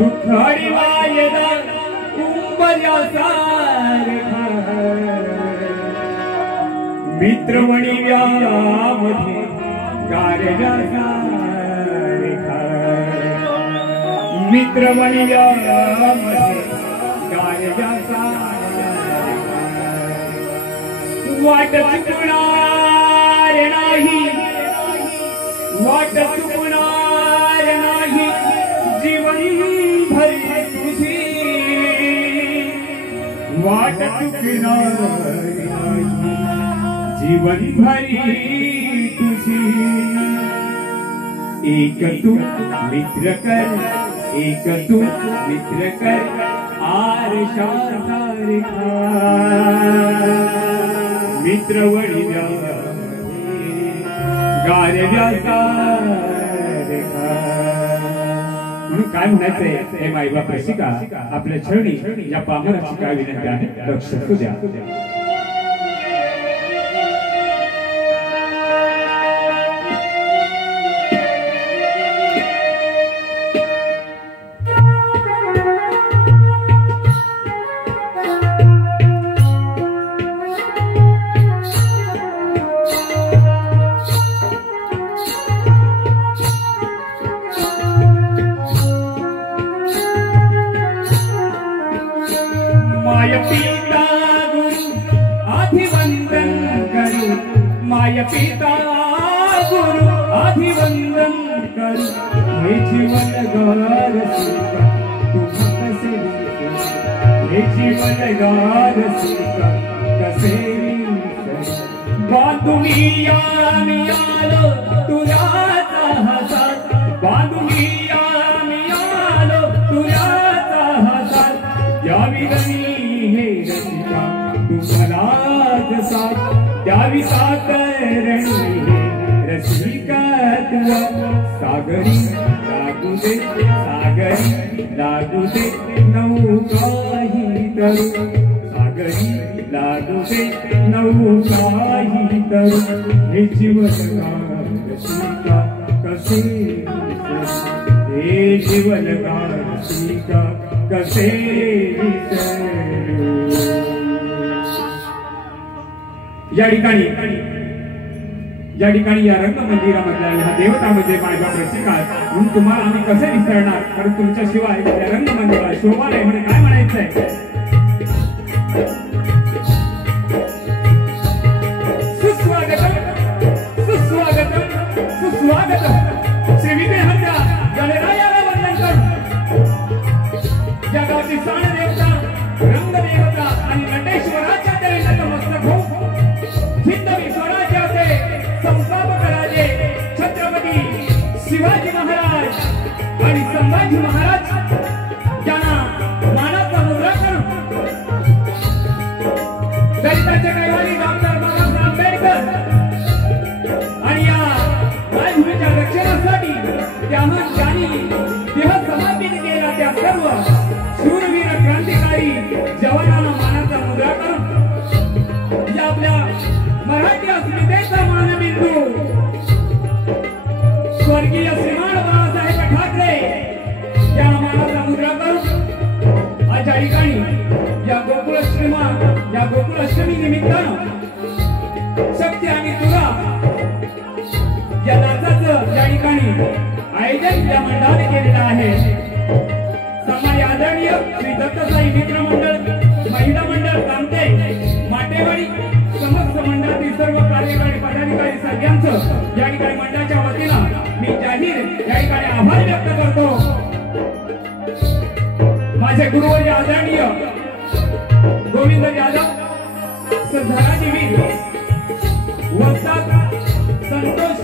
दुःखाडी वायदा कुंभर्यासारखा मित्रमणी व्यामध्ये गारव्यासारखा मित्रमणी व्यामध्ये गारव्यासारखा वाट चुकणार नाही वाट चुकणार नाही जीवन भर तुझी वाट चुकणार नाही जीवन भरी तुझी एक तू मित्र कर एक तू मित्र कर आरशा सारखा मित्रवणी गारव्यासारखा म्हणून काय म्हणायचंय हे माईबाप रसिका आपल्या छळणी या पामराची काय विनंती आहे लक्ष द्या माय पिता गुरु अभिवंदन करू माय पिता गुरु अभिवंदन करू हे जीवन गार सीता तुम कसे हे जीवन गार सीता कसे बांधुनी आम्ही आलो तुझ्याचा हातात बांधुनी आम्ही आलो तुझ्याचा हातात यावी हे रसिका तुम्हालाच साथ द्यावी साकरणी हे रसिका तुला सागरी लागू दे नौकाही तरू सागरी लागू दे नौकाही तरू हे जीवन रसिका कसे हे जीवन रसिका कसे या ठिकाणी या रंगमंदिरामधल्या ह्या देवतामध्ये मायबाप रसिका म्हणून तुम्हाला आम्ही कसे विसरणार कारण तुमच्याशिवाय या रंगमंदिराला शोभा नाही म्हणून काय म्हणायचंय सुस्वागतम सुस्वागतम सुस्वागतम श्री विघ्नहर्त्या गणरायाला वंदन करू जगाची साण देवता रंग देवता आणि नटेश्वराच्या तरी नतमस्तक हो हिंदवी स्वराज्याचे संस्थापक राजे छत्रपती शिवाजी महाराज आणि संभाजी महाराज ज्यांना मानाचा मुद्रा करून दलितांच्या कैवारी डॉक्टर बाबासाहेब आंबेडकर आणि या राजभूमीच्या रक्षणासाठी त्याहून ज्यांनी देह समर्पित केला त्या सर्व शूरवीर क्रांतिकारी जवानांना मानाचा मुद्रा करून या आपल्या मराठी अस्मितेचा मानबिंदू स्वर्गीय श्रीमान बाळासाहेब ठाकरे या मानाचा मुद्रा करून आज या ठिकाणी या गोकुळाष्टमी निमित्तानं शक्ती आणि तुरा या नाचाचं या ठिकाणी आयोजन या मंडळाने केलेलं आहे सन्माननीय आदरणीय श्री दत्तसाई मित्र मंडळ महिला मंडळ कामते माटेवाडी समस्त मंडळातील सर्व कार्यकारी पदाधिकारी सगळ्यांचं या ठिकाणी मंडळाच्या वतीनं मी जाहीर या ठिकाणी आभार व्यक्त करतो माझे गुरुवर्य आदरणीय गोविंद जाधव धनाजी वीर वस्ताद संतोष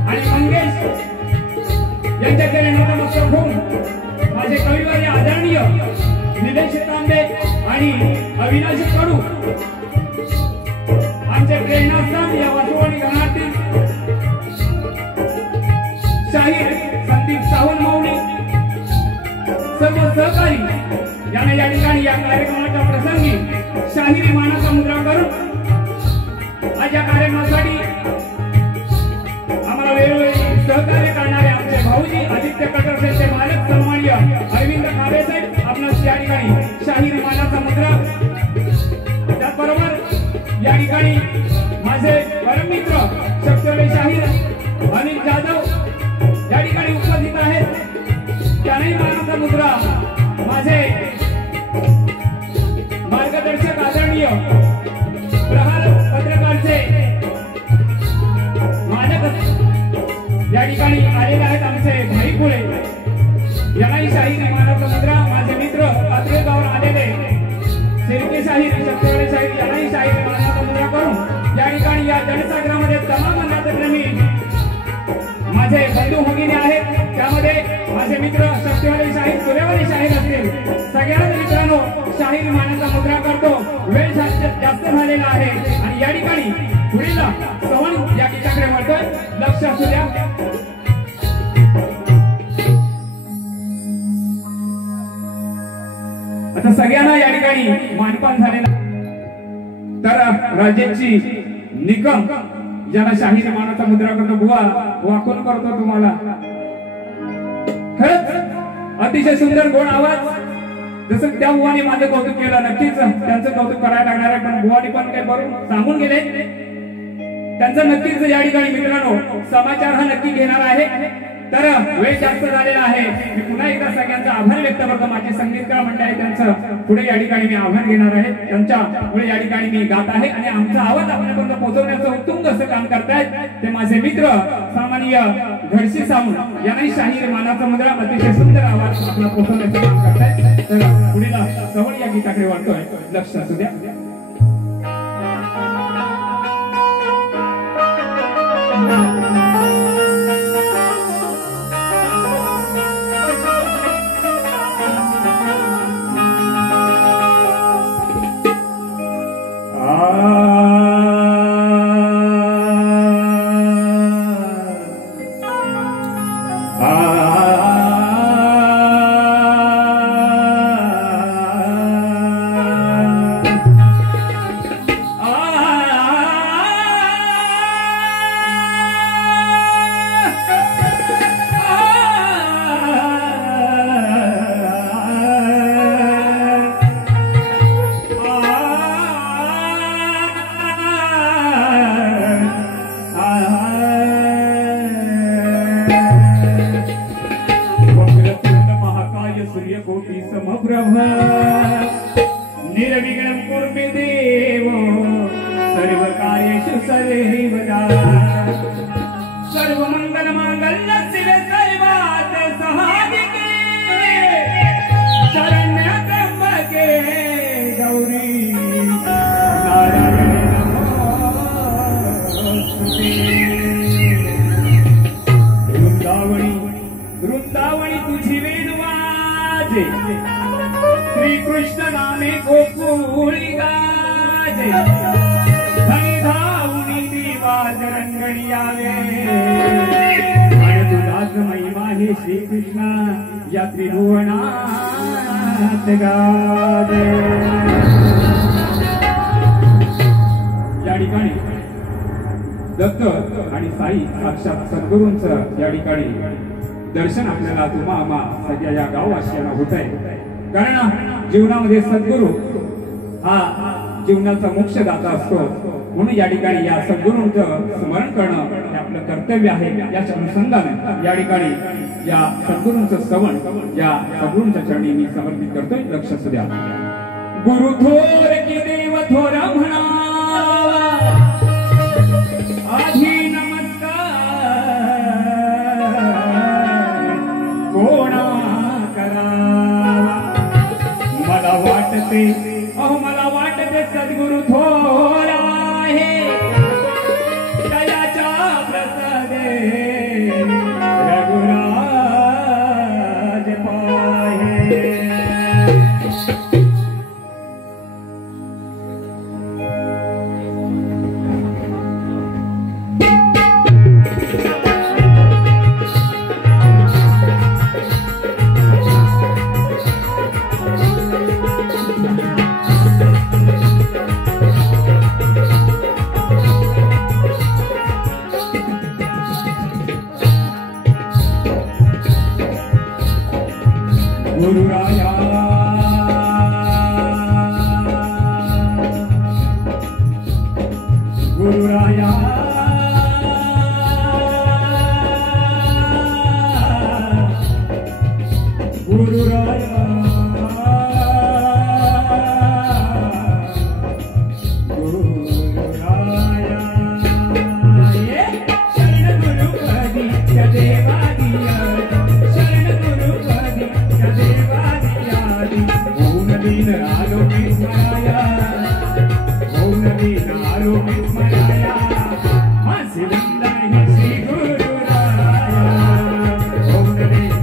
आणि मंगेश यांच्याकडे नतमस्तक होऊन माझे कविवर्य आदरणीय निलेश तांबे आणि अविनाश कडू आमचे प्रेरणास्थान या वासवाडी घरातील शाहीर संदीप सावंत मौनी सर्व सहकारी यांना या ठिकाणी या कार्यक्रमाच्या प्रसंगी शाहिरी मानाचा मुद्रा करून आज या कार्यक्रमासाठी आम्हाला वेळोवेळी सहकार्य करणारे आमचे भाऊजी आदित्य कटरचे मालक मानाचा मुद्रा माझे मार्गदर्शक आदरणीय प्रहार पत्रकारचे मालक या ठिकाणी आलेले आहेत आमचे भाई पुळे यांनाही शाहीर मानाचा मुद्रा माझे मित्र पातळीगावर आलेले शिर्के शाहीर शक्तिवाडी शाहीर यांनाही शाहीर मानाचा मुद्रा करून या ठिकाणी या जनसागरामध्ये तमाम नाट्यप्रेमी माझे बंधू भगिनी आहेत त्यामध्ये माझे मित्र शक्तिवाडी शाहीर सूर्यवाडी शाहीर असतील सगळ्याच मित्रांनो शाहीर मानाचा मुद्रा करतो वेळ जास्त झालेला आहे आणि या ठिकाणी पुढील सवण या गीताकडे वळतोय लक्ष असू द्या आता सगळ्यांना या ठिकाणी मानपान झालेला तर राजेची निकम ज्याला शाहीर मानाचा मुद्रा करतो बुवा वाकून करतो तुम्हाला खरंच अतिशय सुंदर गोड आवाज जसं त्या बुवाने माझं कौतुक केलं नक्कीच त्यांचं कौतुक करायला लागणार आहे पण बुवानी पण काही बरोबर सांगून गेले त्यांचं नक्कीच या ठिकाणी मित्रांनो समाचार हा नक्की घेणार आहे तर वेळ जास्त झालेला आहे मी पुन्हा एकदा सगळ्यांचा आभार व्यक्त करतो माझे संगीतकार मंडळ आहे त्यांचं पुढे या ठिकाणी मी आभार घेणार आहे त्यांच्यामुळे या ठिकाणी मी गात आहे आणि आमचा आवाज आपल्यापर्यंत पोहोचवण्याचं उत्तुंग असं काम करतायत ते माझे मित्र सामान्य घडशी सावंत यांनाही शाहीर मानाचा मुद्रा अतिशय सुंदर आवाज आपला पोहोचवण्याचं काम करतायत तर पुढील सवण या गीताकडे वाटतोय लक्ष असू द्या निर्विघ्नं कुर्मे देवो सर्व कार्येषु सर्वदा सर्वमंगलमांगल्ये शिवे सर्वार्थ साधिके शरण्ये त्र्यंबके गौरी नारायणी नमोस्तुते वृंदावनी तुझी वेणुवाजे श्री कृष्ण नामे गोकुळी गाजे धावणी दिवाज रंगणी यावे आणि तुझाच महिमा हे श्री कृष्ण या त्रिभुवनात गाजे या ठिकाणी दत्त आणि साई साक्षात सद्गुरूंचं या ठिकाणी दर्शन आपल्याला तुम्हा सगळ्या या गाववासियांना होत आहे कारण जीवनामध्ये सद्गुरू हा जीवनाचा मोक्षदाता असतो म्हणून या ठिकाणी या सद्गुरूंचं स्मरण करणं हे आपलं कर्तव्य आहे याच्या अनुषंगाने या ठिकाणी या सद्गुरूंचं श्रवण या सद्गुरूंच्या चरणी मी समर्पित करतोय लक्ष असू द्या गुरु थोर की देव थोरा म्हणा आधी कोणा करावा मला वाटते मला वाटते सद्गुरु थोरा आहे दयाच्या प्रसादे रघुराज पाहे गुरुराया गुरुराया गुरुराया गुरुराया ये शरण गुरुपदी त्या देवादिया शरण गुरुपदी त्या देवादिया ओम दीन आलो मी स्मराया ओम दीन आलो मी स्मराया मासे वंदने श्री गुरुराया ओम दीन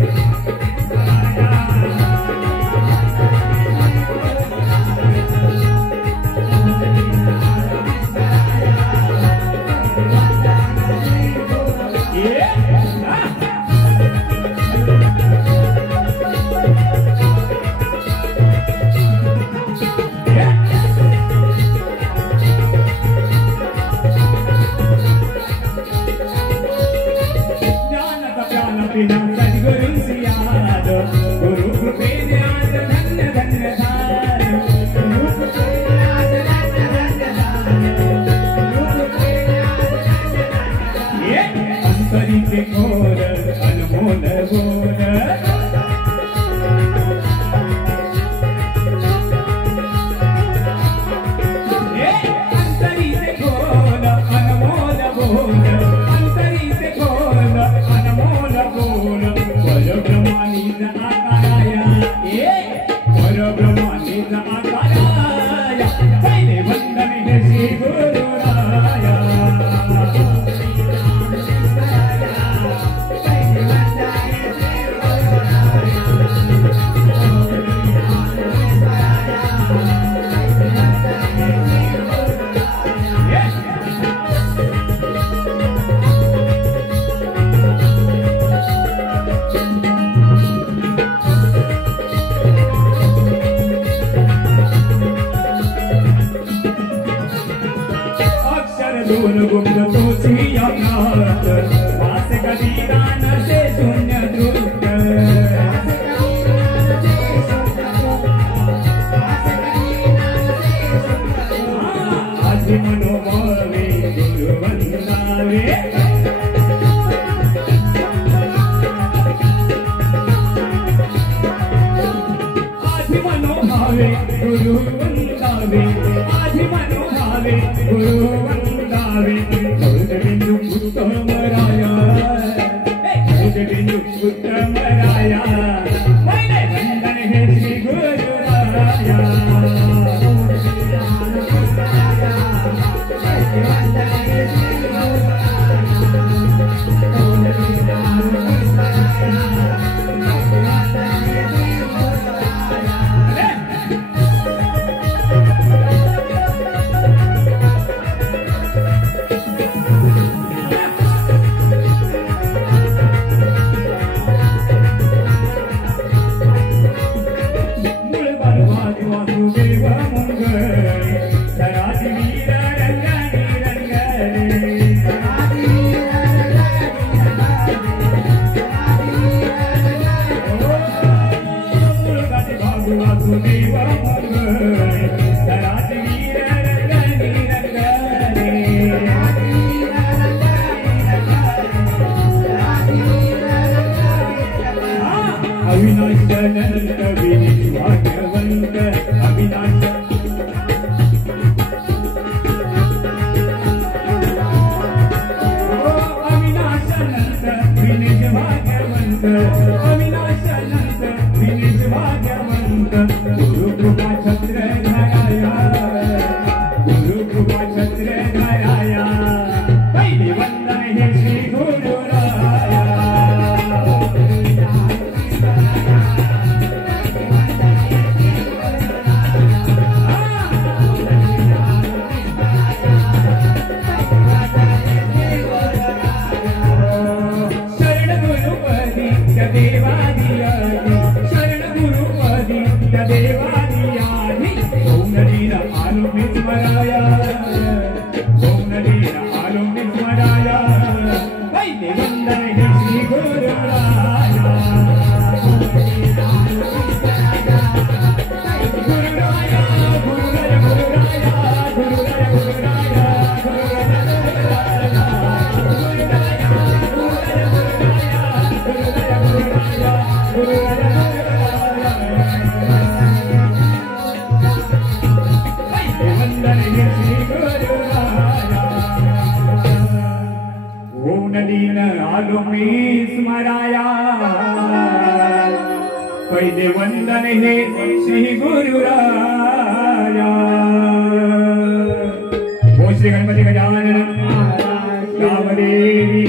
पहिले वंदन हे श्री गुरुराया ओ श्री गणपती गजानन रामदेवी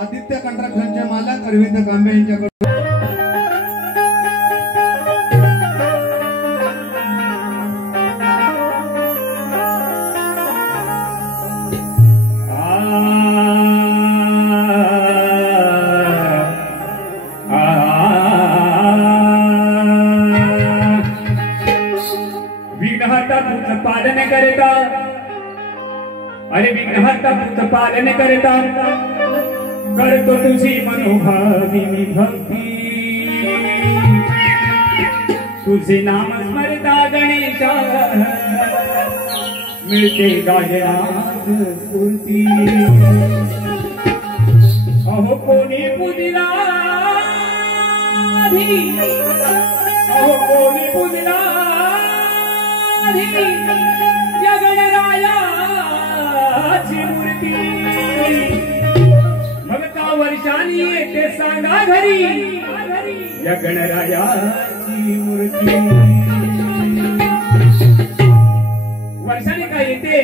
आदित्य कंट्रक्शनचे मालक अरविंद कांबे यांच्याकडून पालन करता अरे विघ्नहर्ता पुत्र पालन करता करतो तुझी मनोभावी भक्ती तुझे नाम स्मरता गणेशा मिळते गायनात स्फूर्ती अहो कोणी पूजिला अहो कोणी पूजिला या गणरायाची मूर्ती मग का वर्षांनी येते सांगा घरी या गणरायाची मूर्ती वर्षांनी काय येते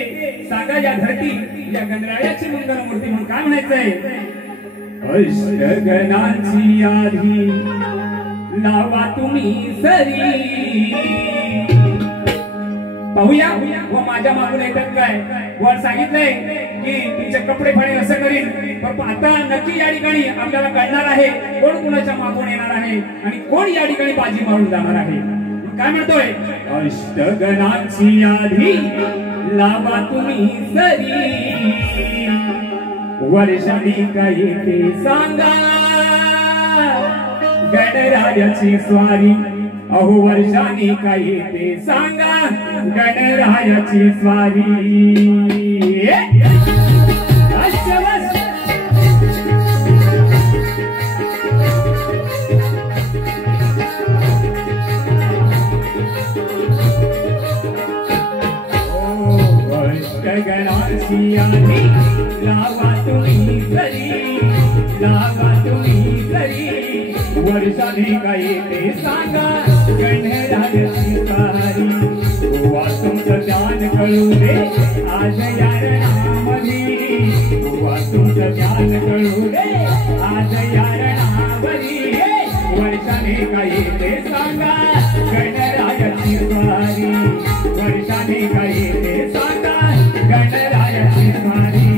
सांगा या धरती या गणरायाची मंगल मूर्ती म्हणून काय म्हणायचंय अष्टगणाची आधी लावा तुम्ही सरी पाहूया व माझ्या मागून येतात काय वर सांगितलंय की तुमचे कपडे फाडेल असं करीन पण आता नक्की या ठिकाणी आपल्याला कळणार आहे कोण कुणाच्या मागून येणार आहे आणि कोण या ठिकाणी बाजी मारून जाणार आहे काय म्हणतोय अष्टगणाची आधी लावा तुम्ही सरी वर्षांनी काय येते सांगा गणरायाची स्वारी अहो वर्षांनी काय येते सांगा गणरायाची स्वारी अष्टगणाची आधी लावा तुम्ही सरी लावा तुम्ही सरी वर्षांनी काय येते सांगा गणरायाची स्वारी गोवा तुमचं ध्यान कळू दे आज या रणावरी गोवा तुमचं ध्यान कळू दे आज या रणावरी वर्षांनी काय येते सांगा गणरायाची स्वारी वर्षांनी काय येते सांगा गणरायाची स्वारी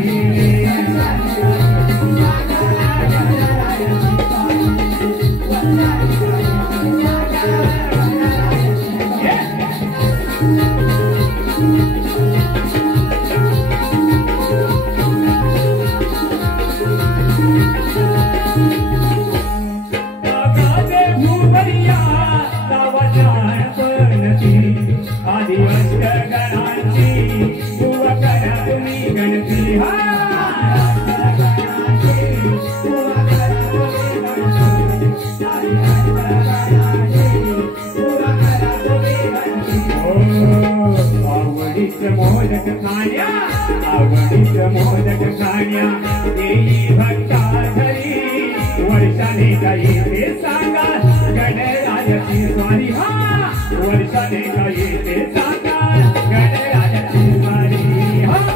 मोदक खाण्या देई भक्ता घरी वर्षाने काही ते सांगा गणरायाची स्वारी हा वर्षाने काही ते सांगा गणरायाची स्वारी हा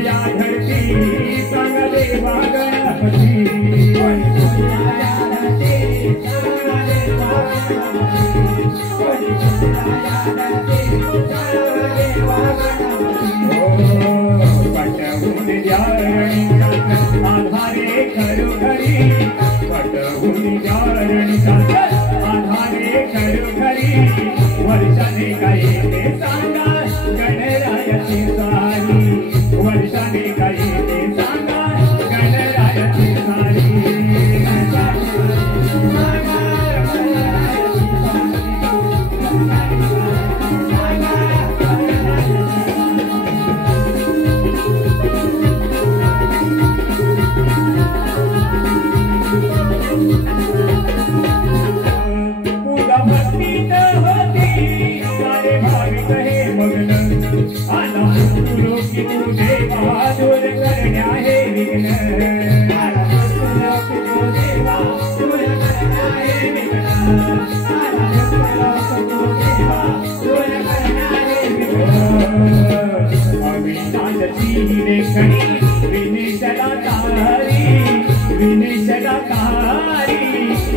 या धरती सांगले गणपती पटवून आधारे खरू घरी पटवून आधारे खरू घरी वर्षाने काही ते सांगा गणरायाची स्वारी वर्षाने काही ते सांगा गणरायाची स्वारी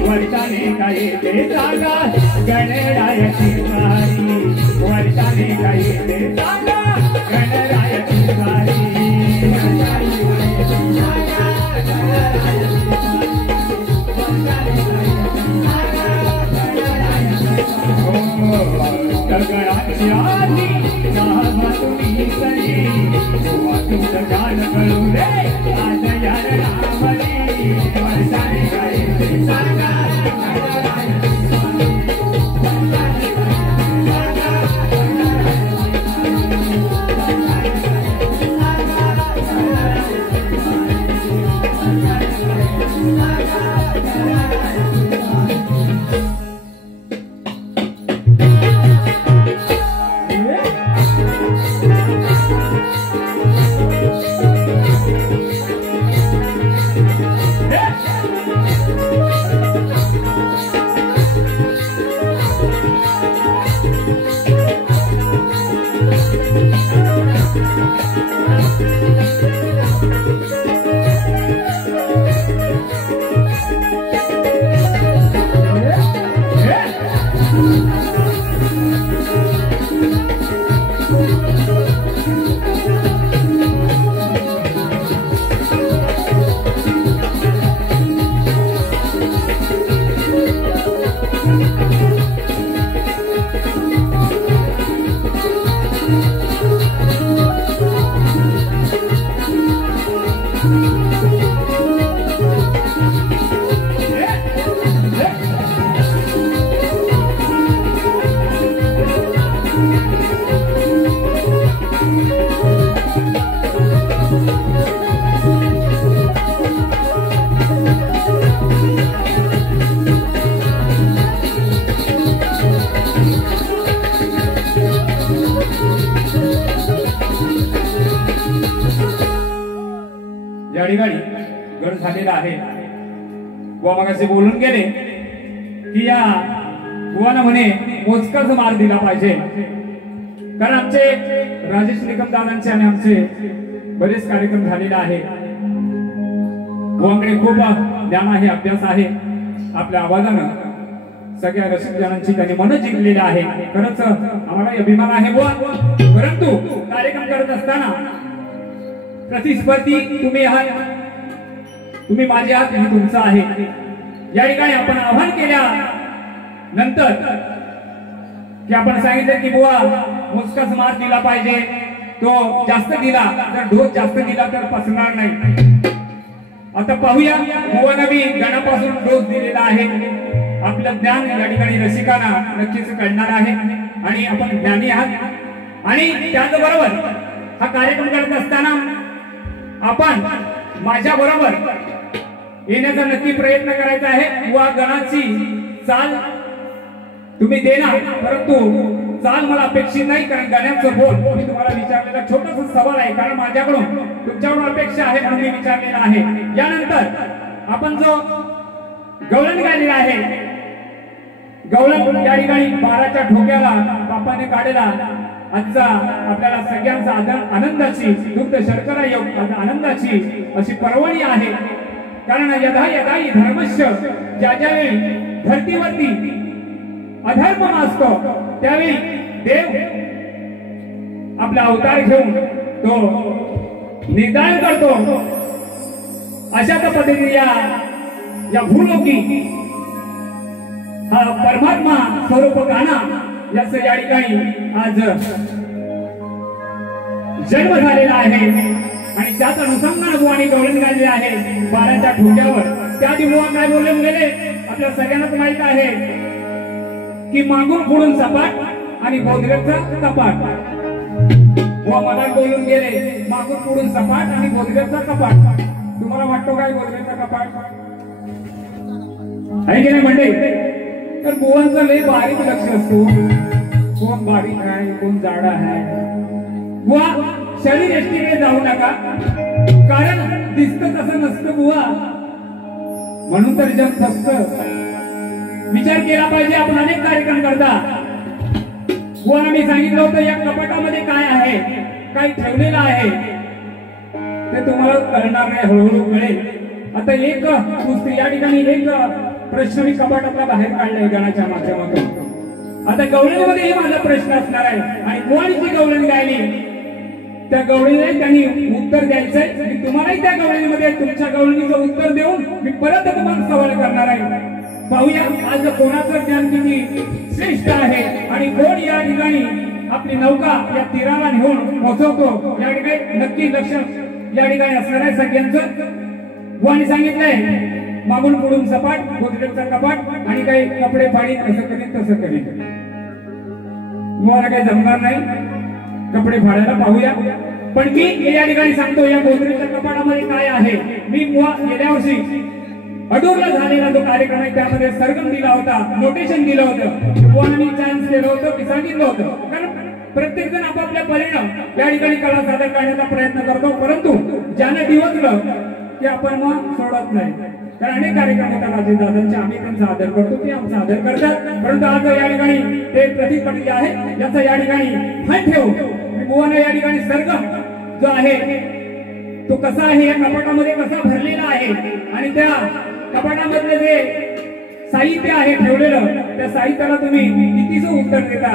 वर्षाने काही ते सांगा गणरायाची स्वारी वर्षाने काही ते सांगा गणरायाची स्वारी गगनाची आरती गावा तुम्ही सरी तुमचं गाण करू रे आज यार नामली वर्षाने काही ते सांगा या ठिकाणी गड झालेला आहे बुवा मगाशी बोलून गेले की या बुवाना म्हणे मोजकाच मार दिला पाहिजे कारण आमचे राजेश निकम दादांचे आणि आमचे बरेच कार्यक्रम झालेले आहे बुवांकडे खूप ज्ञान आहे अभ्यास आहे आपल्या आवाजानं सगळ्या रसिकजनांची त्यांनी मन जिंकलेली आहे खरंच आम्हाला अभिमान आहे बुवा परंतु कार्यक्रम करत असताना प्रतिस्पर्धी तुम्ही आहात तुम्ही माझे आहात मी तुमचा आहे या ठिकाणी आपण आव्हान केल्या नंतर की आपण सांगितलं की बुवा मोजकाच मार दिला पाहिजे तो जास्त दिला तर ढोस जास्त दिला तर पसरणार नाही आता पाहूया बुवांना मी गणापासून डोस दिलेला आहे. आपलं ज्ञान या ठिकाणी रसिकांना नक्कीच कळणार आहे आणि आपण ज्ञानी आहात. आणि त्याचबरोबर हा कार्यक्रम करत असताना आपण माझ्या बरोबर येण्याचा नक्की प्रयत्न करायचा आहे. बुवा गणाची चाल तुम्ही देणार, परंतु चाल मला अपेक्षित नाही, कारण गाण्याचं बोल मी तुम्हाला विचारलेला छोटासा सवाल आहे, कारण माझ्याकडून तुमच्याकडून अपेक्षा आहे म्हणून मी विचारलेला आहे. यानंतर आपण जो गवळण गायलेला आहे, गवळण या ठिकाणी बाराच्या ठोक्याला बापाने काढलेला आजचा आपल्याला सगळ्यांचा आनंदाची दुग्ध शर्करा योग आनंदाची अशी पर्वणी आहे. कारण यदा यदा धर्मस्य, ज्या ज्यावेळी धरतीवरती अधर्म असतो त्यावेळी देव आपला अवतार घेऊन तो निदान करतो. अशाच पद्धतीने या भूलोकी हा परमात्मा स्वरूप गाणा याचं या ठिकाणी आज जन्म झालेला आहे आणि त्याच अनुषंगाने बुवानी गवळण गायले आहे बाराच्या ठोक्यावर. त्याआधी बुवा काय बोलून गेले आपल्या सगळ्यांनाच माहित आहे की मागून पुढून सपाट आणि गोदरेजचा कपाट. बुवा मला बोलून गेले मागून पुढून सपाट आणि गोदरेजचा कपाट. तुम्हाला वाटतो काय गोदरेजचा कपाट आहे की नाही म्हणते? तर बुवांचं लय बारीक लक्ष असतो, कोण बारीक आहे कोण जाडा आहे. बुवा शरीर एष्टीकडे जाऊ नका, कारण दिसतं तसं नसतं बुवा, म्हणून तर जग फसतं. विचार केला पाहिजे आपण अनेक कार्यक्रम करता. बुवांना मी सांगितलं होतं या कपाटामध्ये काय आहे, काय ठेवलेलं आहे ते तुम्हाला कळणार नाही, हळूहळू कळेल. आता एक पुस्तक या ठिकाणी एक प्रश्न मी कपाटातला बाहेर काढलाय गणाच्या माध्यमातून. आता गवळणीमध्येही माझा प्रश्न असणार आहे आणि बुवांनी जी गवळण गायली त्या गवळणीला त्यांनी उत्तर द्यायचंय. मी तुम्हालाही त्या गवळणीमध्ये तुमच्या गवळणीचं उत्तर देऊन मी परत तुम्हाला सवाल करणार आहे. पाहूया आज कोणाचं ज्ञान किती श्रेष्ठ आहे आणि कोण या ठिकाणी आपली नौका या तीराला नेऊन पोहोचवतो. या ठिकाणी नक्की लक्ष या ठिकाणी असणार आहे सगळ्यांचं. बुवांनी सांगितलंय मागून पुढून सपाट गोदरेजचा कपाट आणि काही कपडे फाडी असं करीत तसं करीत. बुवाला काही जमणार नाही कपडे फाडायला. पाहूया पण मी या ठिकाणी सांगतो या गोदरेजच्या कपाटामध्ये काय आहे. मी बुवा गेल्या वर्षी अडूरला झालेला जो कार्यक्रम आहे त्यामध्ये सरगम दिला होता, नोटेशन दिलं होतं. बुवांनी चान्स दिलं होतं की सांगितलं होतं, कारण प्रत्येक जण आपापल्या परीने या ठिकाणी कला सादर करण्याचा प्रयत्न करतो, परंतु ज्याने दिवसलं ते आपण मग सोडत नाही. कारण अनेक कार्यक्रम होतात राजे दादांचे, आम्ही त्यांचा आदर करतो, ते आमचा आदर करतात. परंतु आज या ठिकाणी ते प्रतीक पटले आहे याचा या ठिकाणी मान ठेवू. बुवांना या ठिकाणी सरगम जो आहे तो कसा आहे या कपाटामध्ये कसा भरलेला आहे आणि त्या कपाटामधलं जे साहित्य आहे ठेवलेलं त्या साहित्याला तुम्ही कितीचं उत्तर देता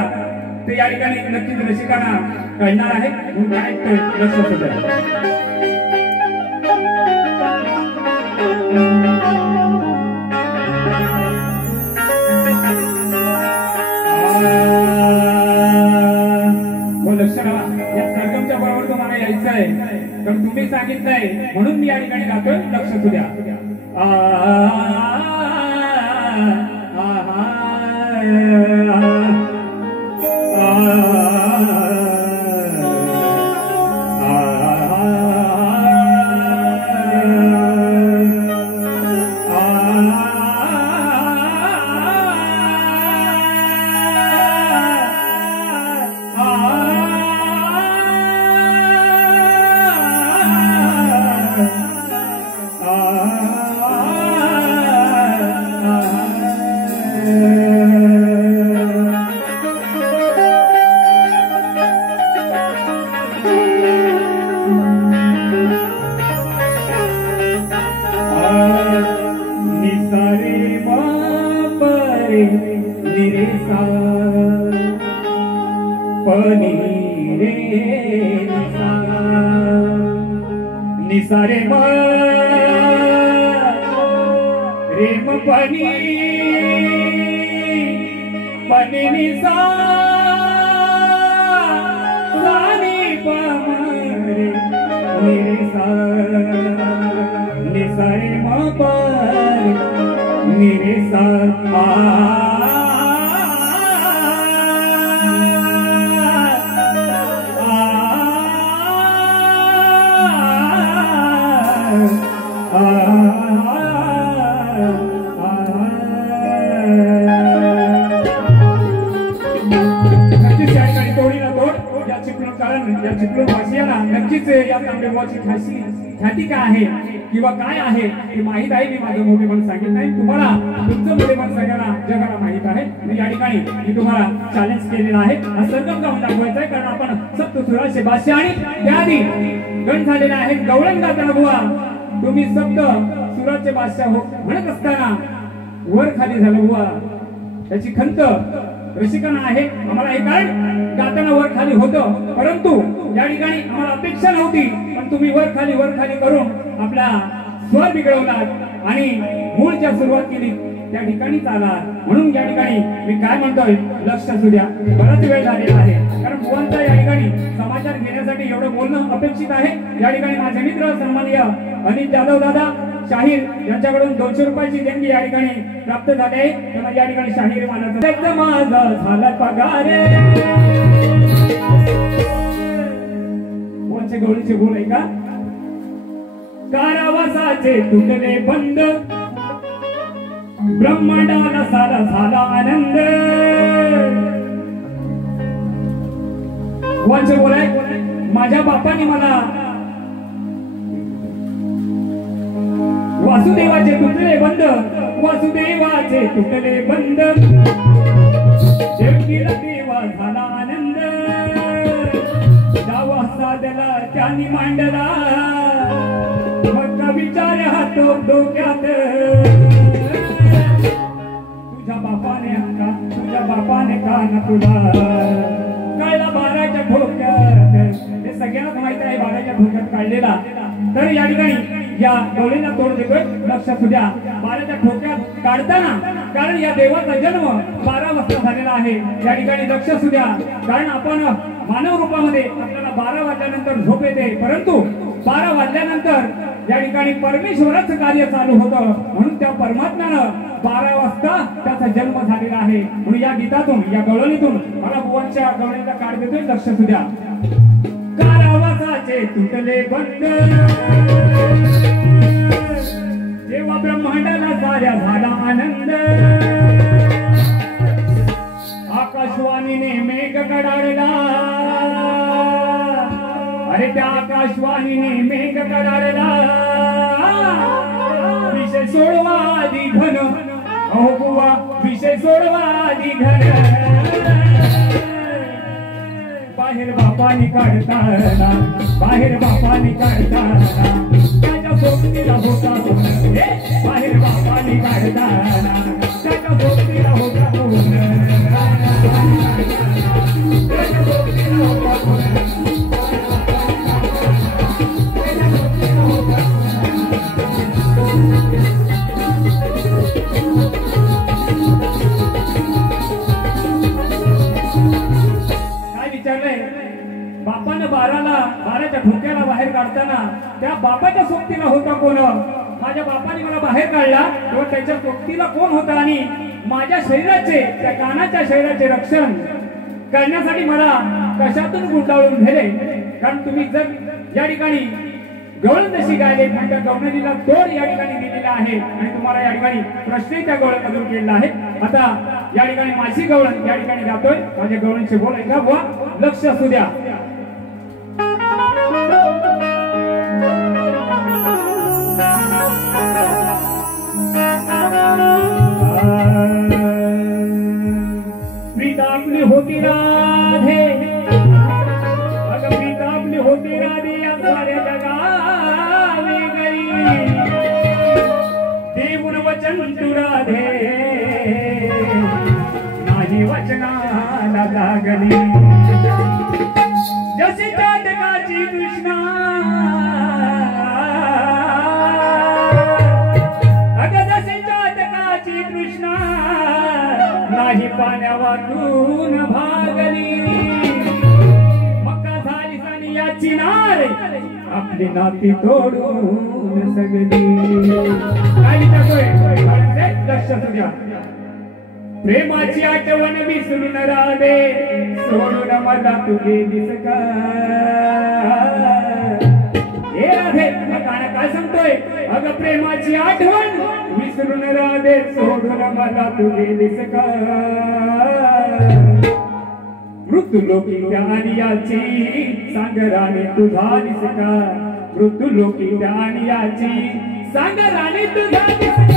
ते या ठिकाणी नक्कीच रसिकांना कळणार आहे. म्हणून काय लक्ष द्या. लक्ष घाला, या सरगमच्या बरोबर तुम्हाला यायचं आहे कारण तुम्ही सांगितलंय म्हणून मी या ठिकाणी गातोय. लक्ष द्या. निसारे रेम पनी पनी निसा सानी पमरे निसा निसारे रे सा नक्कीच या तांबेबाची ख्याती काय आहे किंवा काय आहे हे माहित आहे. मी माझं मोठेपण सांगितलं नाही, तुम्हाला तुमचं मोठेपण सगळ्यांना जगाला माहित आहे. मी या ठिकाणी मी तुम्हाला चॅलेंज केलेलं आहे. हा संगम गाऊन दाखवायचा आहे, कारण आपण सप्त सुराचे बादशाह आणि त्याआधी गण झालेले आहेत. गवळण गाताना बुवा तुम्ही सप्त सुराचे बादशाह हो म्हणत असताना वर खाली झालं बुवा, त्याची खंत रसिकांना आहे. आम्हाला हे कारण गाताना वर खाली होतं, परंतु या ठिकाणी आम्हाला अपेक्षा नव्हती, पण तुम्ही वर खाली करून आपला स्वर बिघडवलात आणि मूळच्या सुरुवात केली त्या ठिकाणी आला. म्हणून या ठिकाणी मी काय म्हणतोय, लक्ष असू द्या. बराच वेळ झालेला आहे, कारण बुवांचा या ठिकाणी समाचार घेण्यासाठी एवढं बोलणं अपेक्षित आहे. या ठिकाणी माझे मित्र सन्माननीय अनिल जाधव दादा शाहीर यांच्याकडून 200 रुपयाची देणगी या ठिकाणी प्राप्त झाली आहे. त्यांना या ठिकाणी शाहीर मानाचा माझा झाला पगार. कोणचे गवळीचे बोल आहे का? कारावासाचे तुटले बंद, ब्रह्मांडाला सारा झाला आनंद. कोणचे बोल आहे? माझ्या बापाने मला वासुदेवाचे तुटले बंद, वासुदेवाचे तुटले बंद, देवकीला देवा झाला आनंद. दावा साधला त्यांनी मांडला, मग विचार हातो डोक्यात. तुझ्या बापाने का न तुला कळला 12च्या ठोक्यात. हे सगळ्यांनाच माहिती आहे 12च्या ठोक्यात काढलेला. तर या ठिकाणी या गवळीला तोड देतोय. लक्षात द्या, 12च्या ठोक्यात काढताना, कारण या देवाचा जन्म 12 वाजता झालेला आहे. या ठिकाणी लक्षात द्या, कारण आपण मानव रूपामध्ये आपल्याला 12 वाजल्यानंतर झोप येते, परंतु 12 वाजल्यानंतर या ठिकाणी परमेश्वराचं कार्य चालू होतं. म्हणून त्या परमात्म्यानं 12 वाजता त्याचा जन्म झालेला आहे. म्हणून या गीतातून, या गवळणीतून मला बुवांच्या गवळणीला काढ देतोय. लक्षात द्या. कारावासाचे तुटले बंद, जेव्हा ब्रह्मांडाला साऱ्या झाला आनंद. आकाशवाणीने मेघ कडाडला, अरे त्या आकाशवाणीने मेघ कडाडला. विषय सोडवा आधी घन, अहो बुवा विषय सोडवा आधी घन. बाहेर बापाने काढताना, बाहेर बापाने काढताना, त्याच्या सोबतीला होता कोण. बाहेर बापाने काढताना, त्याच्या सोबतीला होता कोण. त्याच्या सोबतीला होता कोण. बापानं 12च्या ठोक्याला बाहेर काढताना त्या बापाच्या सोबतीला होता कोण. माझ्या बापाने मला बाहेर काढला तेव्हा त्याच्या सोबतीला कोण होता, आणि माझ्या शरीराचे, त्या कानाच्या शरीराचे रक्षण करण्यासाठी मला कशातून गुंडाळून नेले. कारण तुम्ही जर या ठिकाणी गवळण जशी गायले, पण त्या गवळणीला तोड या ठिकाणी दिलेला आहे, आणि तुम्हाला या ठिकाणी प्रश्नही त्या गवळणीमधून केलेला आहे. आता या ठिकाणी माझी गवळण या ठिकाणी गातोय. माझ्या गवळणीचे बोल ऐका बुवा, लक्ष असू द्या. प्रीत आपली होती राधे, अगं प्रीत आपली होती राधे, या साऱ्या जगावे गई. देऊन वचन तू राधे, नाही वचनाला लागली. जशी चातकाची कृष्णा, अगं जशी चातकाची कृष्णा, नाही पाण्यावातून भागली. मक्का झाली सनी याची नार आपली नाती तोडून सगळी काय विचारतोय लक्षात घ्या प्रेमाची आठवण विसरून राधे सोडून मला तू गेलीस का हे राधे गाणं काय सांगतोय अगं प्रेमाची आठवण विसरून राधे सोडून मला तू गेलीस का मृत्यूलोकी ज्ञानियाची सांग राणी तुझा दिसका मृत्यूलोकी ज्ञानियाची सांग राणी तुझा दिसका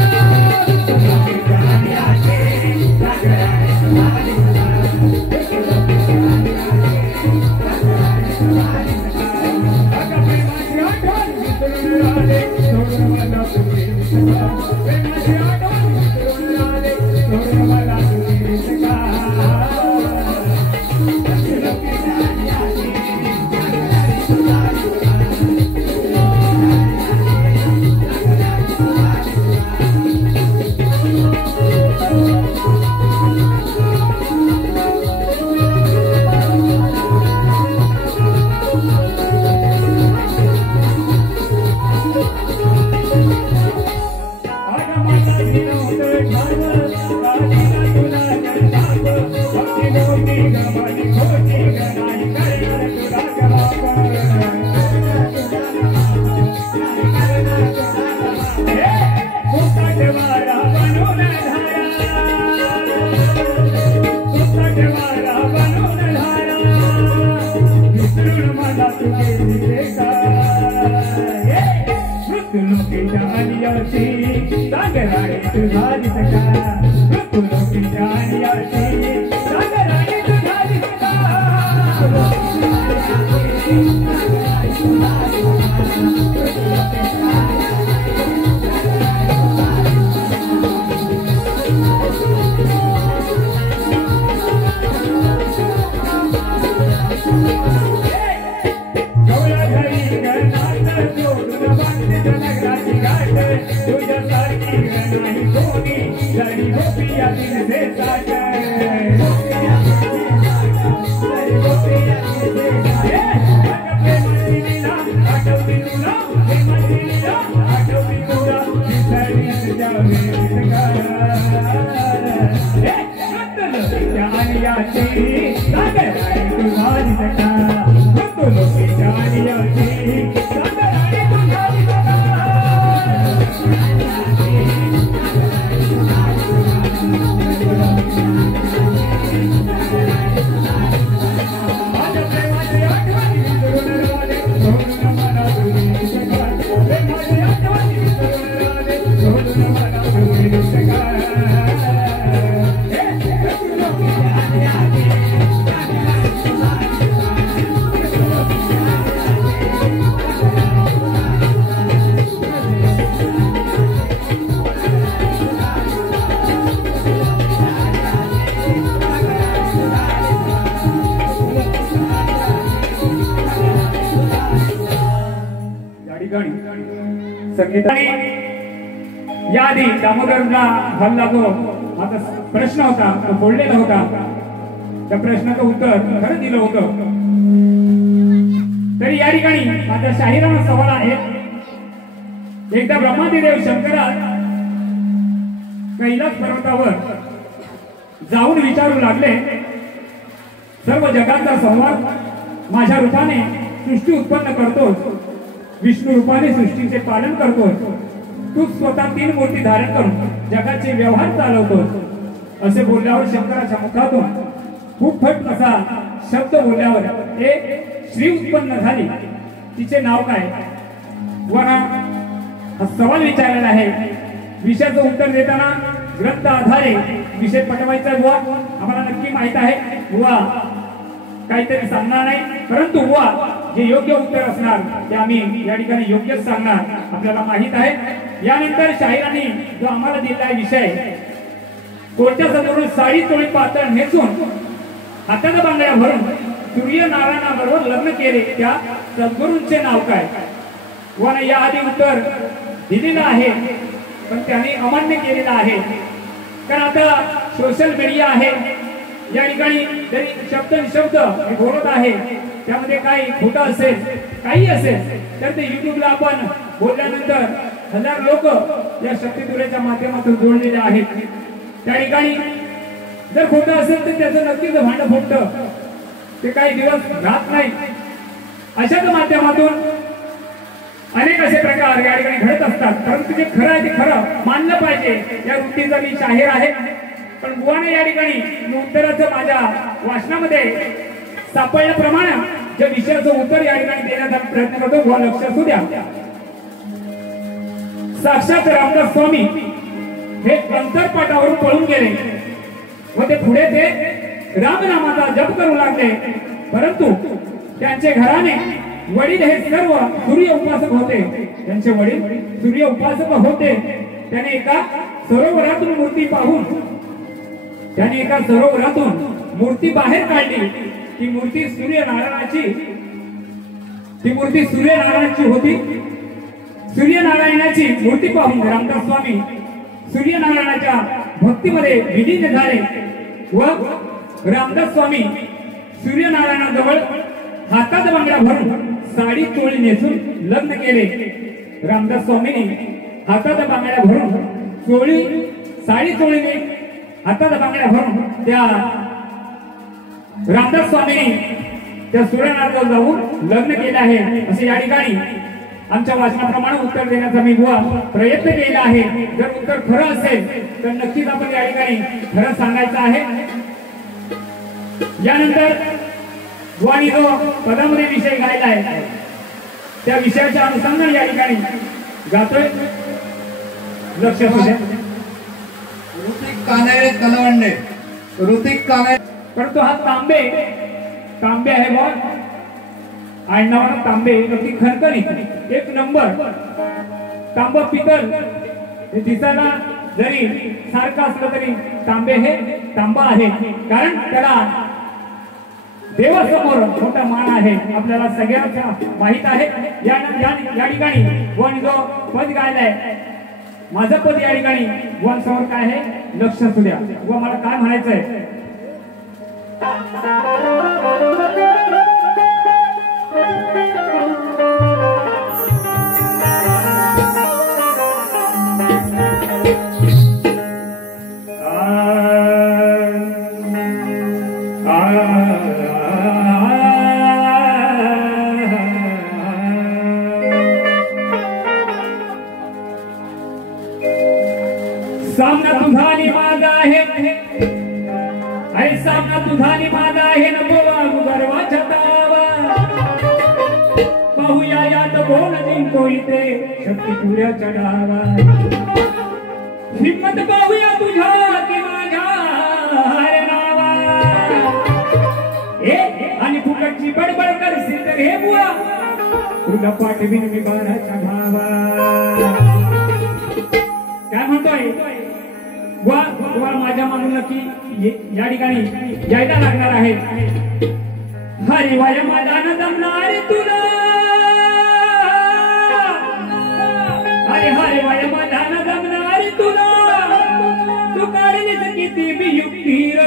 यादी दामोदरला हल्ला जो आता प्रश्न होता तो फोडलेला होता त्या प्रश्नाचं उत्तर खरं दिलं होतं तरी या ठिकाणी माझा शाहिराना सवाल आहे एकदा ब्रह्मादिदेव शंकरात कैलास पर्वतावर जाऊन विचारू लागले सर्व जगाचा संवाद माझ्या रूपाने सृष्टी उत्पन्न करतो विष्णू रूपाने सृष्टीचे पालन करतो तू स्वतः 3 मूर्ती धारण करून जगाचे व्यवहार चालवतो असे बोलल्यावर शंकराच्या मुखातून खूप फट असा शब्द बोलल्यावर एक स्त्री उत्पन्न झाली तिचे नाव काय वना हा सवाल विचारलेला आहे विषयाचं उत्तर देताना ग्रंथ आधारे विषय पटवायचा बुवा आम्हाला नक्की माहित आहे बुवा काहीतरी सांगणार नाही परंतु बुवा जे योग्य उत्तर असणार ते आम्ही या ठिकाणी योग्यच सांगणार आपल्याला माहित आहे यानंतर शाहिरांनी जो आम्हाला दिलेला विषय कोणत्या समोरून 60 तोळी पातळ नेसून हातात बांगड्या भरून सूर्यनारायणाबरोबर लग्न केले त्या सद्गुरूंचे नाव काय व याआधी उत्तर दिलेलं आहे पण त्यांनी अमान्य केलेलं आहे कारण आता सोशल मीडिया आहे या ठिकाणी जरी शब्द मी बोलत आहे त्यामध्ये काही खोटं असेल काही असेल तर ते युट्यूबला आपण बोलल्यानंतर हजार लोक या शक्तितुरेच्या माध्यमातून जोडलेले आहेत. त्या ठिकाणी जर खोटं असेल तर त्याचं नक्कीच भांड फुटतं, ते काही दिवस राहत नाही. अशाच माध्यमातून अनेक असे प्रकार या ठिकाणी घडत असतात. परंतु जे खरं आहे ते खरं मानलं पाहिजे या वृत्तीचा मी शाहीर आहे. पण बुवाने या ठिकाणी उत्तराचं माझ्या वाचनामध्ये सापडल्याप्रमाणे ज्या विषयाचं उत्तर या ठिकाणी देण्याचा प्रयत्न करतो बुवा लक्ष असू द्या. साक्षात रामदास स्वामी हे अंतरपाटावरून पळून गेले व ते पुढे ते रामनामाचा जप करू लागले. परंतु त्यांचे घराने वडील हे सर्व सूर्य उपासक होते. त्यांचे वडील सूर्य उपासक होते. त्याने एका सरोवरातून मूर्ती बाहेर काढली. ती मूर्ती सूर्यनारायणाची होती. सूर्यनारायणाची मूर्ती पाहून रामदास स्वामी सूर्यनारायणाच्या भक्तीमध्ये विलीन झाले व रामदास स्वामी सूर्यनारायणाजवळ हातात बांगड्या भरून साडी चोळी नेसून लग्न केले. रामदास स्वामींनी हातात बांगड्या भरून साडी चोळीने हातात बांगड्या भरून त्या रामदास स्वामींनी त्या सूर्यनारायणाजवळ जाऊन लग्न केले आहे असे या ठिकाणी आमच्या वाचनाप्रमाणे उत्तर देण्याचा मी बुवा प्रयत्न केला आहे. जर उत्तर खरं असेल तर नक्कीच आपण या ठिकाणी खरं सांगायचं आहे. यानंतर बुवानी जो पदामध्ये विषय गायला आहे त्या विषयाच्या अनुषंगाने या ठिकाणी गातोय. लक्ष असू द्या. ऋतिक कानडे कलवंडे ऋतिक कानडे. परंतु हा तांबे आहे बुवा आडनावानं तांबे अगदी खणखणीत एक नंबर. तांब पितल हे दिसायला जरी सारखं असलं तरी तांबे हे तांबा आहे. कारण त्याला देवासमोर मोठा मान आहे आपल्याला सगळ्यांना माहित आहे. या ठिकाणी वन जो पद गायलाय माझं पद या ठिकाणी वन समोर काय आहे लक्ष असू द्या. व मला काय म्हणायचंय सामना तुझा माझा आहे अरे सामना तुझा माझा आहे नको वागू गर्वाच्या तावा. पाहूया यात कोण जिंको इथे शक्ती तुझ्याच्या डावा. हिम्मत पाहूया तुझ्या की माझ्या नावा. आणि फुकटची बडबड करशील तर हे बुवा तुला पाठवीन मी बाराच्या भावा. काय म्हणतोय बुवा माझ्या मानून की या ठिकाणी यायला लागणार आहे. हरी वाय मैदान जमणार तुला अरे हरे वाय मैदान जमणार तुला. तू काढलीस किती बी युक्तीर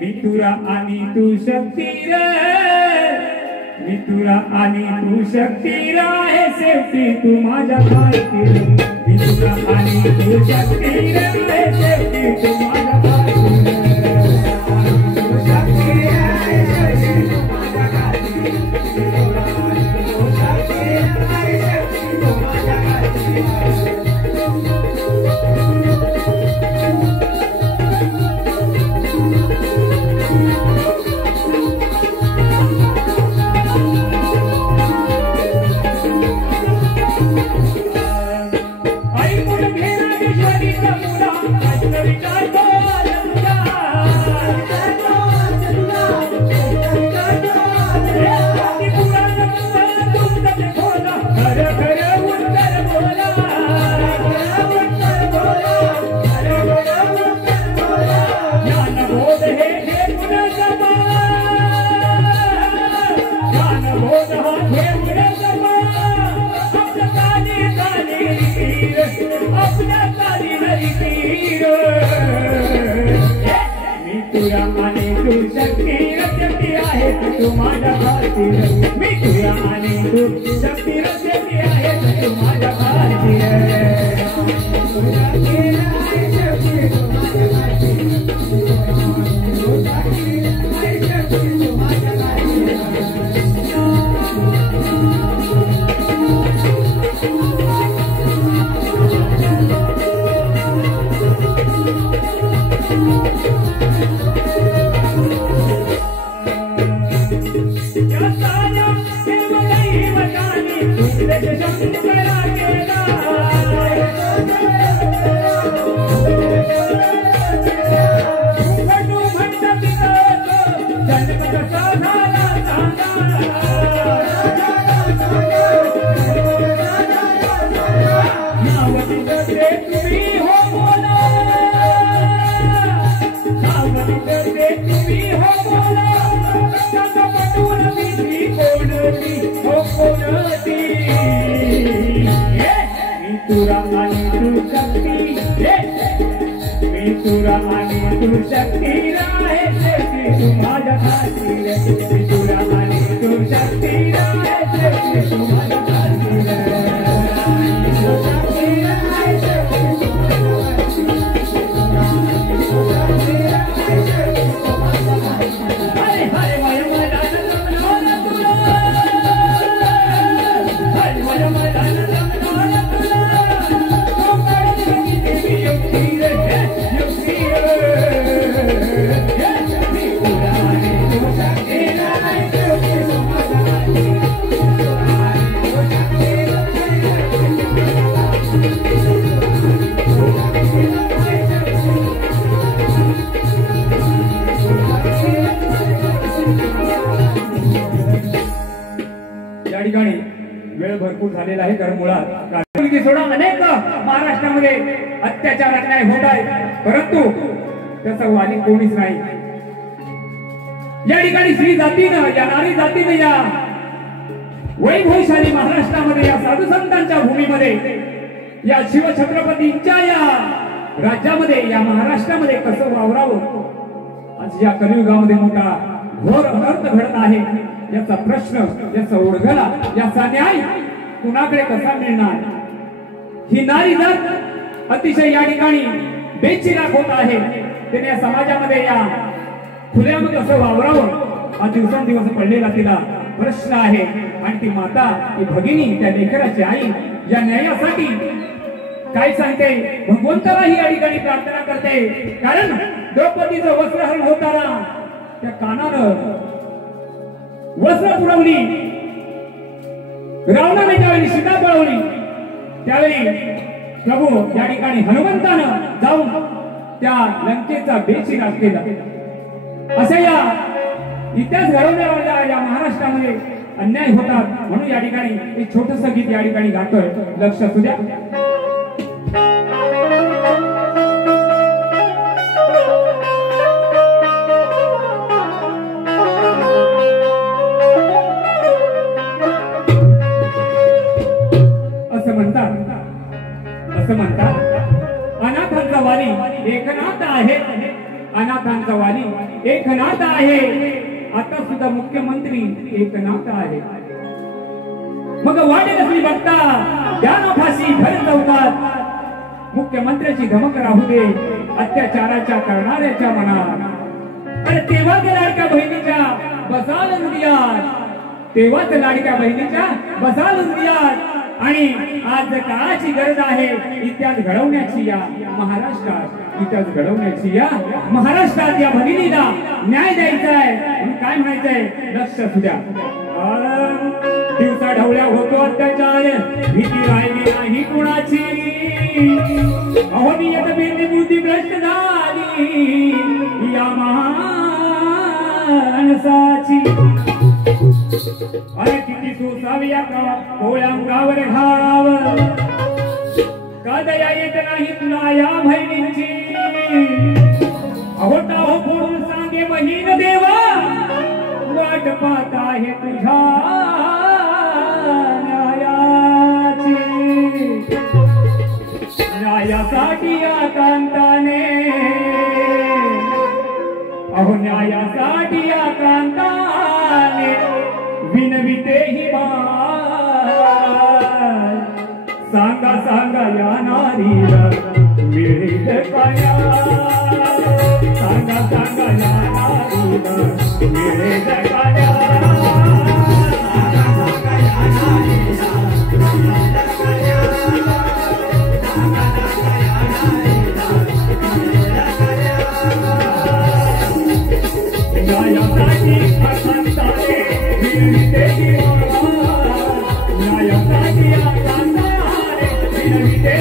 मी तुला आणि तू शक्तीर मी तुला आणि तू शक्तीर आहे शेवटी तू माझ्या पायतीर. मी तुला आणि तू शक्तीर आहे शेवटी तू माझ्या पायतीर. तू शक्तीर आहे शेवटी तू माझ्या पायतीर. तू शक्तीर आहे शेवटी तू माझ्या पायतीर. अपना तारी हरी तीर भारतीय मी तुला आणि तू शक्ती रचली आहे तू माझ्या भारतीय तुरा आणि तू शक्ती राहे तू माझ्या खातीर तुरा आणि तू शक्ती राहे तू माझ्या खातीर हरे हरे मय मैदान रमणोर तुला हरे मय मैदान रमणोर या ठिकाणी वेळ भरपूर झालेला आहे कारण मुळात सोडा अनेक महाराष्ट्रामध्ये अत्याचार अन्याय होत आहे परंतु त्याचा वाली कोणीच नाही या ठिकाणी स्त्री जातीनं या नारी जातीनं या वैभवशाली महाराष्ट्रामध्ये या साधू संतांच्या भूमीमध्ये या शिवछत्रपतींच्या या राज्यामध्ये या महाराष्ट्रामध्ये कसं वावरावं आज या कलियुगामध्ये मोठा घोर अनर्थ घडत आहे याचा प्रश्न याचा उडगला याचा न्याय कुणाकडे कसा मिळणार ही नारी जात अतिशय या ठिकाणी बेचिराख होत आहे त्याने या समाजामध्ये या खुल्यामध्ये कसं वावरावं हा दिवसेंदिवस पडलेला तिला प्रश्न आहे आणि ती माता ती भगिनी त्या लेकराची आई या न्यायासाठी काय सांगते भगवंताला ही या ठिकाणी प्रार्थना करते कारण द्रौपदीचं वस्त्रहरण होताना त्या कानानं वस्त्र पुरवली रावणाने ज्यावेळी सीता पळवली त्यावेळी प्रभू या ठिकाणी हनुमंतानं जाऊन त्या लंकेचा बेचिराग केला अशा या इतिहास घडवण्यावाल्या या महाराष्ट्रामध्ये अन्याय होतात म्हणून या ठिकाणी एक छोटस गीत या ठिकाणी गातोय लक्ष असू द्या असं म्हणतात अनाथांचा वाली एकनाथ आहे अनाथांचा वाली एकनाथ आहे आता सुद्धा मुख्यमंत्री एकनाथ आहे मग वाटे नसली बघता द्या ना फाशी भर चौकात मुख्यमंत्र्याची धमक राहू दे अत्याचाराच्या करणाऱ्याच्या मनात अरे तेव्हाच लाडक्या बहिणीच्या बसाल हृदयात तेव्हाच लाडक्या बहिणीच्या बसाल हृदयात आणि आज काळाची गरज आहे इतिहास घडवण्याची या महाराष्ट्रात इतिहास घडवण्याची या महाराष्ट्रात या भगिनीला न्याय द्यायचा आहे म्हणून काय म्हणायचंय लक्ष असू द्या दिवसा ढवळ्या होतो अत्याचार भीती राहिली नाही कुणाची अहोनियत बिरली बुद्धी भ्रष्ट झाली या माणसाची अरे किती सोसावी या कोळ्यांगावर घाव का दया येत नाही तुला या बहिणींची अहो टाहो फोडून सांगे बहीण देवा वाट पाहत आहे तुझ्या न्यायाची न्यायासाठी या कांताने अहो न्यायासाठी या कांताने नारीला मिळेल का न्याय सांगा सांगा या नारीला मिळेल का न्याय न्यायासाठी असांताले मिळते न्यायासाठी असांताले मिळते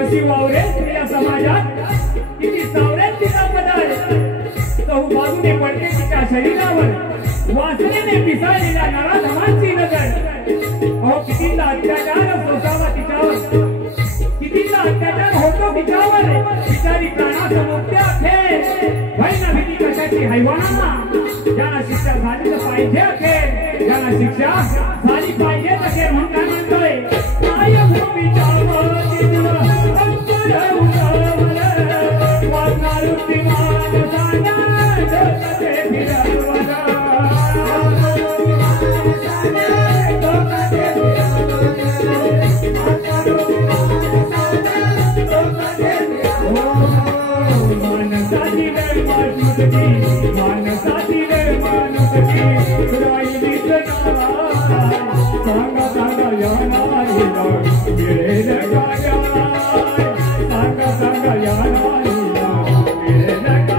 कशी वावरे स्त्रिया समाजात किती सावरेल तिचा पदार चहूबाजूने पडते तिच्या शरीरावर वासनेने पिसाळलेल्या नराधमांची नजर अहो कितींदा अत्याचार सोसावा तिच्यावर कितींदा अत्याचार होतो तिच्यावर बिचारी प्राणासमोर अखेर भय न भीती कशाची हैवाना ज्यांना शिक्षा झाली पाहिजे अखेर ज्यांना शिक्षा झाली पाहिजे अखेर म्हणून काय म्हणतोय मायभूमीच्या मातीतून अंतर उतरवलं वाघारुती माणसाला डोकाते फिरवलं मानसाची वेळ माणुसकी मानसाची वेळ माणुसकी राहिलीच नाराज सांगा सांगा या नारीला मिळेल का न्याय सांगा सांगा या नारीला मिळेल का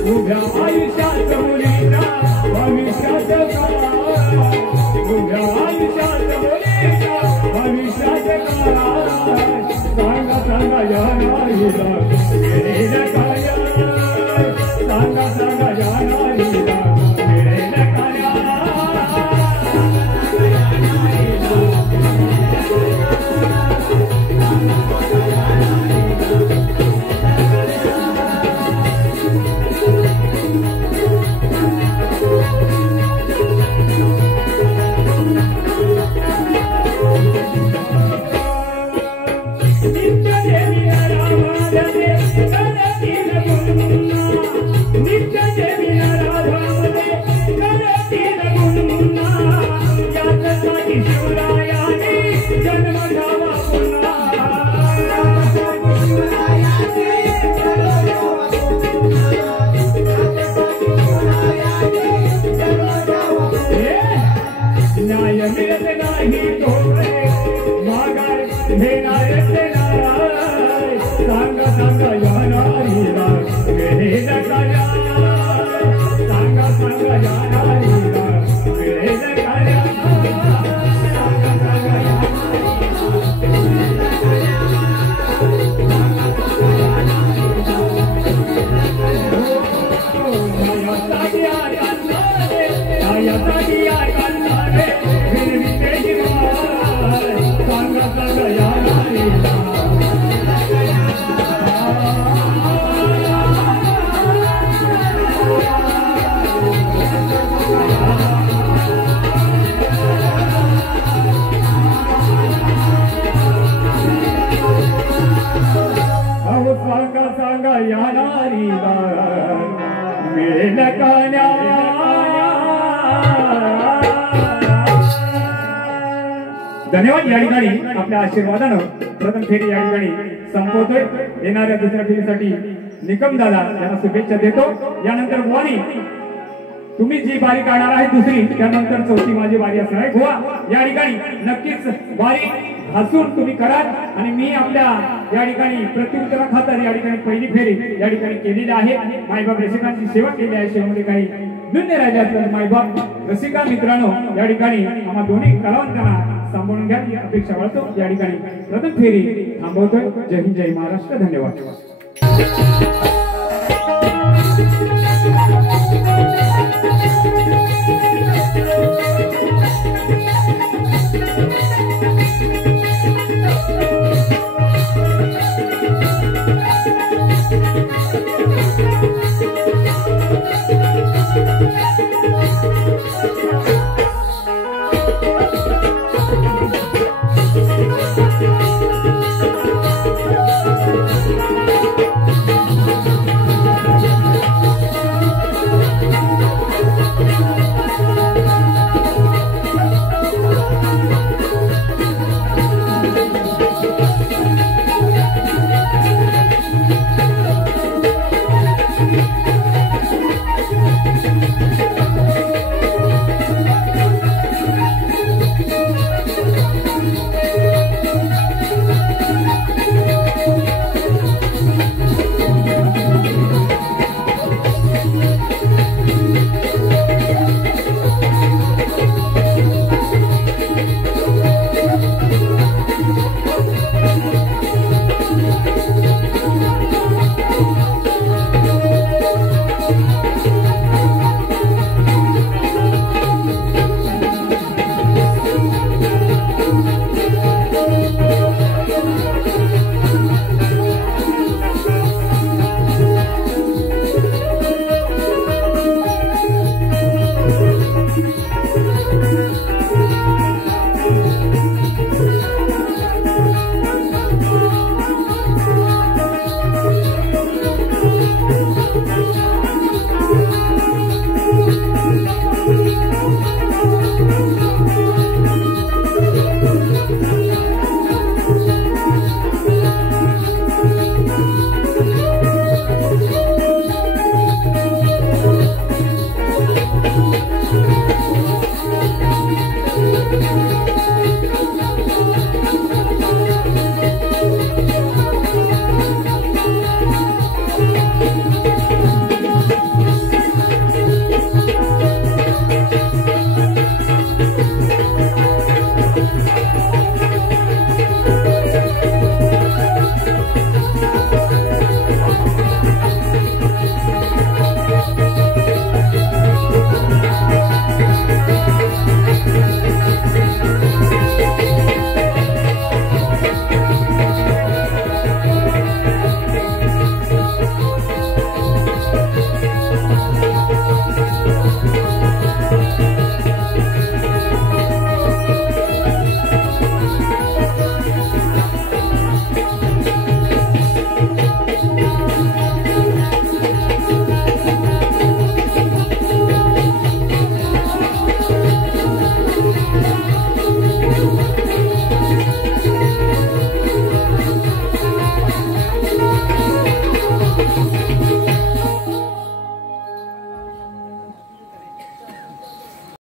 आयुष्यात मुलीचा भविष्यात उभ्या आयुष्यात मुलीचा भविष्यात सांगा सांगा या नारीला मिळेल का न्याय सांगा सांगा या नारीला मिळेल का न्याय मिळत नाही तोरे माघार घेणार सांगा सांगा या नारीला मिळेल का न्याय हेलकान्या धन्यवाद. या ठिकाणी आपल्या आशीर्वादानं प्रथम फेरी या ठिकाणी संपवतोय. येणाऱ्या दुसऱ्या फेरीसाठी निकम दादा यांना शुभेच्छा देतो. यानंतर बुवानी तुम्ही जी बारी काढणार आहे दुसरी, त्यानंतर चौथी माझी बारी असणार आहे. बुवा या ठिकाणी नक्कीच बारी हसून तुम्ही कराल आणि मी आपल्या या ठिकाणी प्रत्युत्तरा खातर या ठिकाणी पहिली फेरी या ठिकाणी केलेली आहे. मायबाप रसिकांची सेवा केली आहे. शेवटी काही न्यून्य राहिले असल्यास मायबाप रसिका मित्रांनो या ठिकाणी आम्हा दोन्ही कलावंतांना सांभाळून घ्या ही अपेक्षा वाढतो. या ठिकाणी प्रथम फेरी थांबवतोय. जय हिंद, जय महाराष्ट्र. धन्यवाद.